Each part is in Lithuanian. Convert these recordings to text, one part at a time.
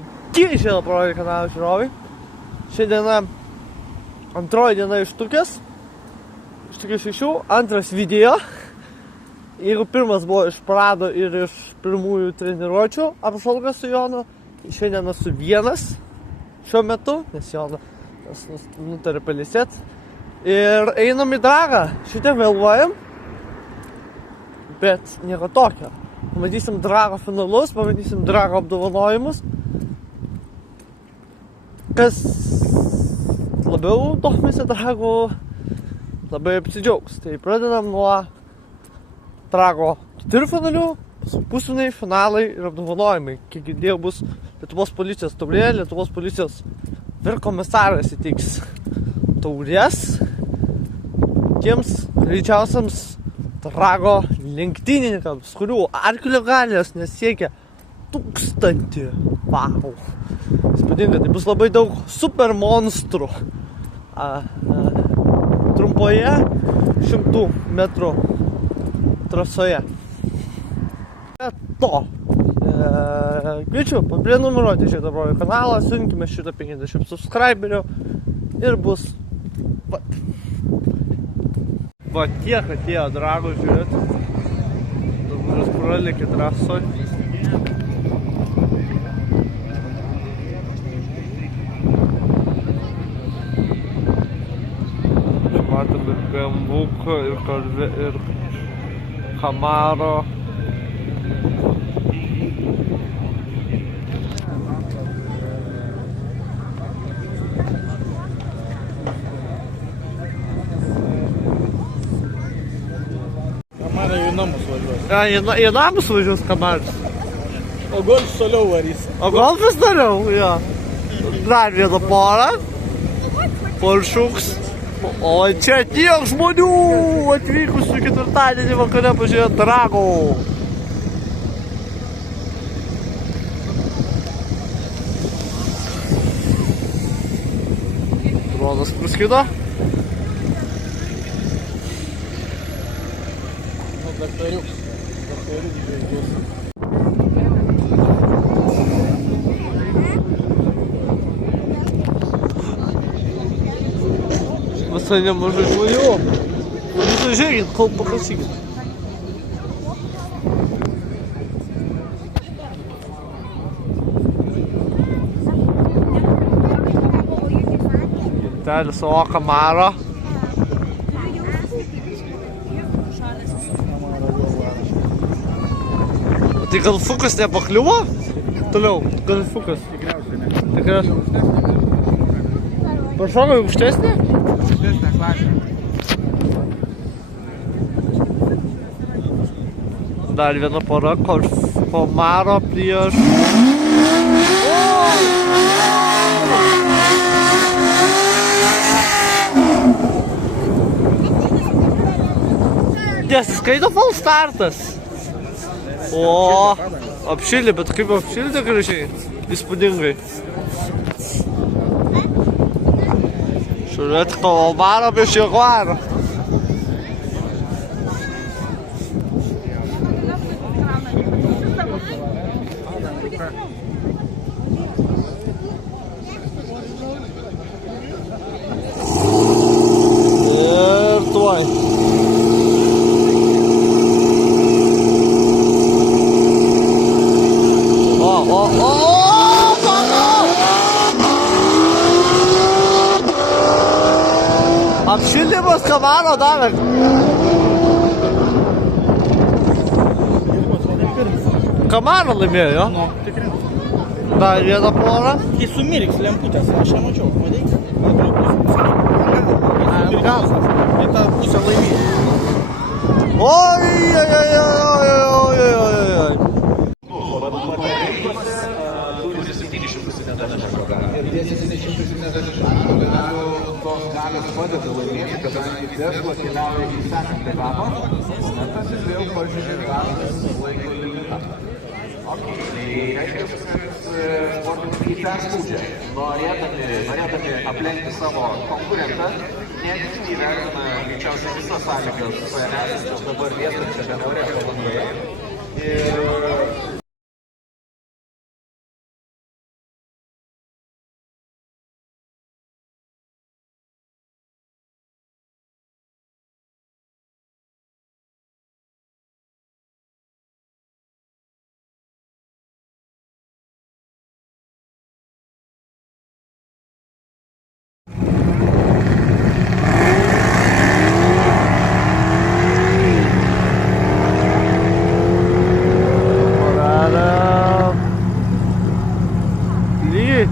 Sveiki, šiandien parodė kanalo žiūrovai. Šiandiena antroji diena iš Turkijos. Iš Turkijos 6, antras video. Jeigu pirmas buvo iš Prado ir iš pirmųjų treniruočių apžvalgas su Jonu, šiandien esu vienas šiuo metu, nes Jonas nutarė pailsėti. Ir einam į dragą. Šitą vėluojam, bet nieko tokio. Pamatysim drago finalus, pamatysim drago apdovanojimus. Kas labiau domisi drago, labai apsidžiaugs. Tai pradedam nuo drago ketvirtfinalių, pusfinaliai, finalai ir apdovanojimai. Kiek girdėjau, bus Lietuvos policijos taurė, Lietuvos policijos vyr-komisaras įteiks taurės tiems greičiausiams drago lenktynininkams, kurių arklių galios nesiekia 1000. Vau! Įspūdinga, tai bus labai daug super monstrų trumpoje 100 metrų trasoje. To kviečiu paprenumeruoti šitą kanalą, sunkime šitą 50 subscriberių ir bus va tiek atėjo drago žiūrėt. Dabar jis pralėkė trasoj. Čia matom ir BMW, ir Camaro. Į namus važiuos. Į namus važiuos Kamaras. O golf toliau varys. O golfas toliau, jo. Dar viena pora. Polšuks. O čia tiek žmonių atvykusių ketvirtadienį vakare pažiūrėjo drago. Dronas praskrido. Daktariuks žaidus. Visai nemažai žmonių. Jūs žiūrėkit, kol paklausykit. Gintelis savo Camaro. Tai galfukas nepakliuvo? Toliau, galfukas. Tikriausiai. Prašokai aukštesnė? Aukštesnė klasė. Dar viena pora, Camaro prieš... Nesiskaito false startas. O, apšildė, bet kaip apšildė gražiai, įspūdingai. Žiūrėt, Camaro prieš Jaguarą. Ir tuoj. Apšildymas Camaro davė. Camaro laimėjo, jo? Nu, tikrai. Dar viena pora. Kai sumirks lemputės, aš nemačiau, matei? Gal. Tai ta pusė laimėjo. Oi. Turi 770 programų. Ir tie 770 programų tos galios padeda laimėti, kadangi Tesla keliauja į sekantį etapą, momentas ir vėl pažiūrė laiko limitą. Tai reiškia, kad sportininkai perspaudžia, norėdami aplenkti savo konkurentą, net įvertina greičiausiai visas sąlygas esančios dabar vietančiame ore Palangoje. Ir Lygiai.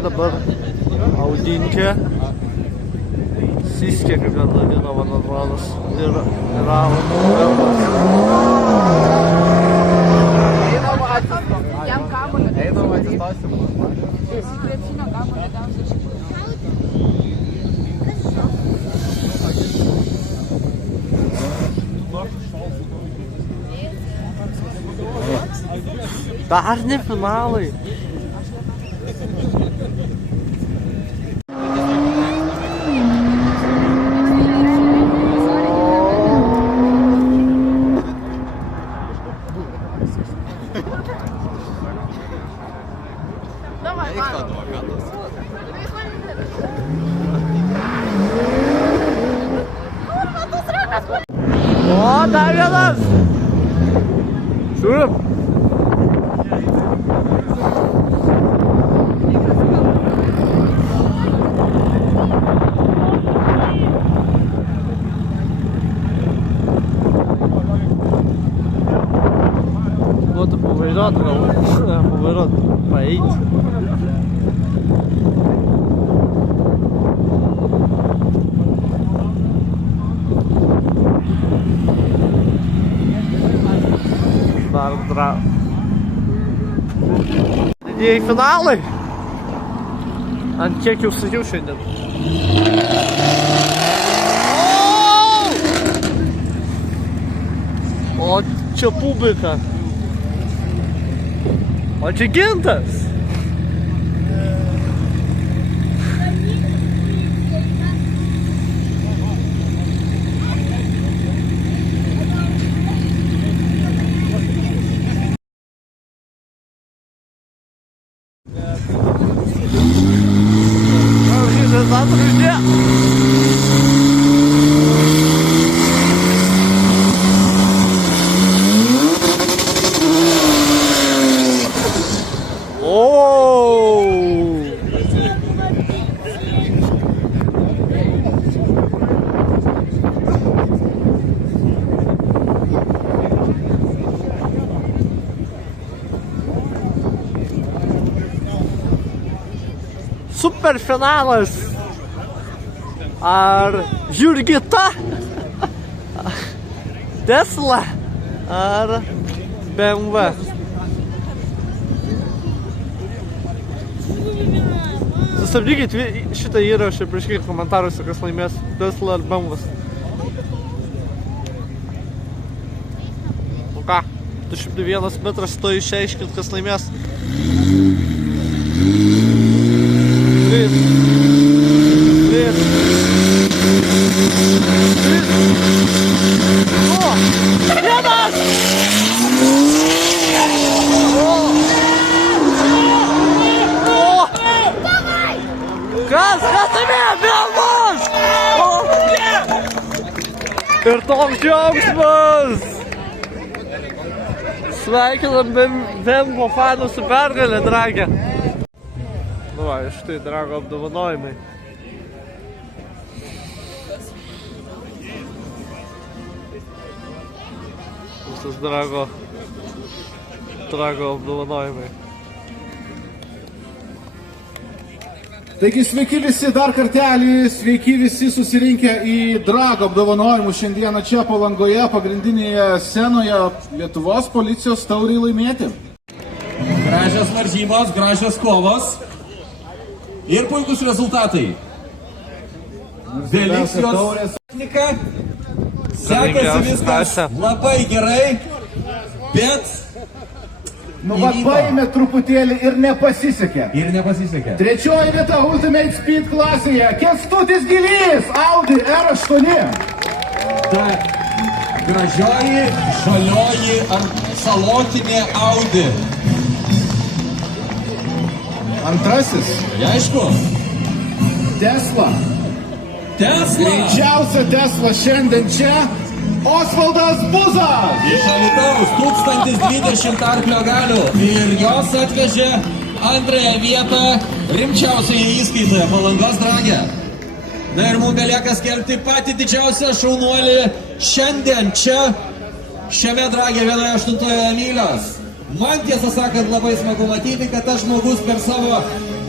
Dabar audinkė siskė, kaip ten vadino, man atrodos, ir raunas. Einam atsistosim. Dar ne finalai. O, dar vienas! Žiūrim! Duotų pavairiuot gal, pavairiuot, paeiti. Dar didieji finalai. Ant kiek jau sakiau šiandien. O čia publika. O čia Gintas. Superfinalas. Ar Jurgita, Tesla, ar BMW. Sustabdykit šitą įrašą, prašykit komentaruose, kas laimės, Tesla ar BMW. O ką? 201 metras, to išaiškint, kas laimės. 3, 2, 1! Kas laimėjo? Vilnius! Ir toks džiaugsmas! Sveikinam BMW fanų su pergalė, dragė. Nu va, štai Drago apdovanojimai. Visas Drago apdovanojimai. Taigi sveiki visi dar kartelį, sveiki visi susirinkę į Drago apdovanojimus šiandieną čia Palangoje, pagrindinėje scenoje Lietuvos policijos tauriai laimėti. Gražios varžybos, gražios kovos ir puikus rezultatai. Deliksijos technika, sekasi viskas labai gerai, bet Paėmė truputėlį ir nepasisekė. nepasisekė. Trečioji vieta Ultimate Speed klasėje. Kęstutis Gilys, Audi R8. Ta gražioji, žalioji ar salotinė Audi. Antrasis. Tai aišku, Tesla. Tesla. Greičiausia Tesla šiandien čia Osvaldas Buzas. Iš Alytaus 1020 arklio galių ir jos atvežė antrąją vietą rimčiausioje įskaitoje Palangos Drage. Na ir mums belieka skelbti patį didžiausią šaunuolį šiandien čia, šiame Drage 1/8 mylios. Man tiesą sakant labai smagu matyti, kad tas žmogus per savo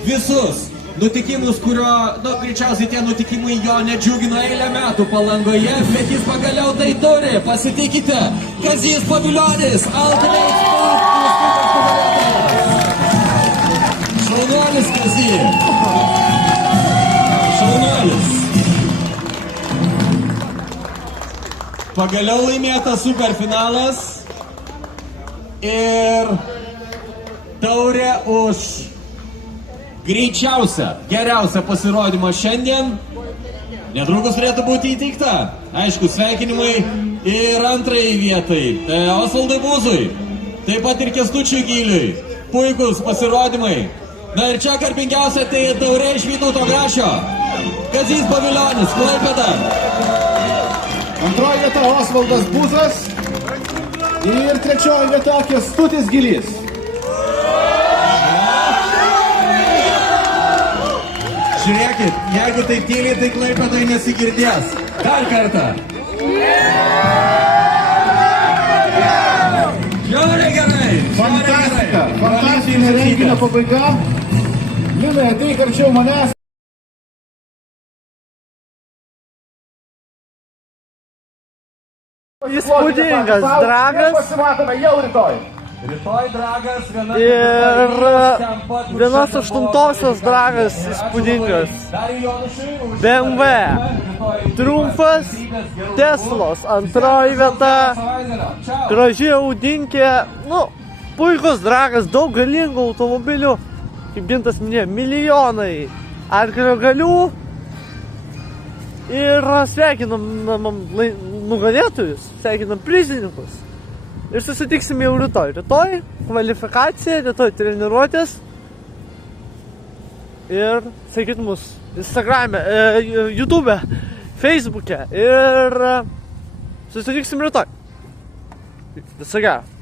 visus nutikimus, greičiausiai tie nutikimai jo nedžiugino eilę metų Palangoje, bet jis pagaliau tai turi. Pasitikite, Kazys Pavilionis, Ultimate Sport nugalėtojas. Šaunuolis Kazy. Šaunuolis. Pagaliau laimėtas superfinalas ir taurė už greičiausią, geriausią pasirodymą šiandien netrukus turėtų būti įteikta. Aišku, sveikinimai ir antrajai vietai Osvaldui Buzui, taip pat ir Kęstučiui Gyliui. Puikus pasirodymai. Na ir čia garbingiausia tai taurė iš Vytauto Grašio. Kazys Pavilionis, Klaipėda. Antroji vieta Osvaldas Buzas. Ir trečioji vieta Kęstutis Gylys. Žiūrėkit, jeigu taip tyliai, tai Klaipėdai nesigirdės. Dar kartą. Žiauriai gerai. Fantastika. Fantastinė renginio pabaiga. Linai, ateik arčiau manęs. Įspūdingas dragas. Pasimatome jau rytoj. Rytoj dragas, Ir 1/8 dragas įspūdingas. BMW triumfas, Teslos antroji vieta, graži Audinkė, puikus dragas, daug galingų automobilių, kaip Gintas minėjo, milijonai arklio galių. Ir sveikinam nugalėtojus, sveikinam prizininkus. Ir susitiksim jau rytoj. Rytoj kvalifikacija, rytoj treniruotės. Ir sekit mus Instagram'e, YouTube'e, Facebook'e. Ir susitiksim rytoj. Viso gero.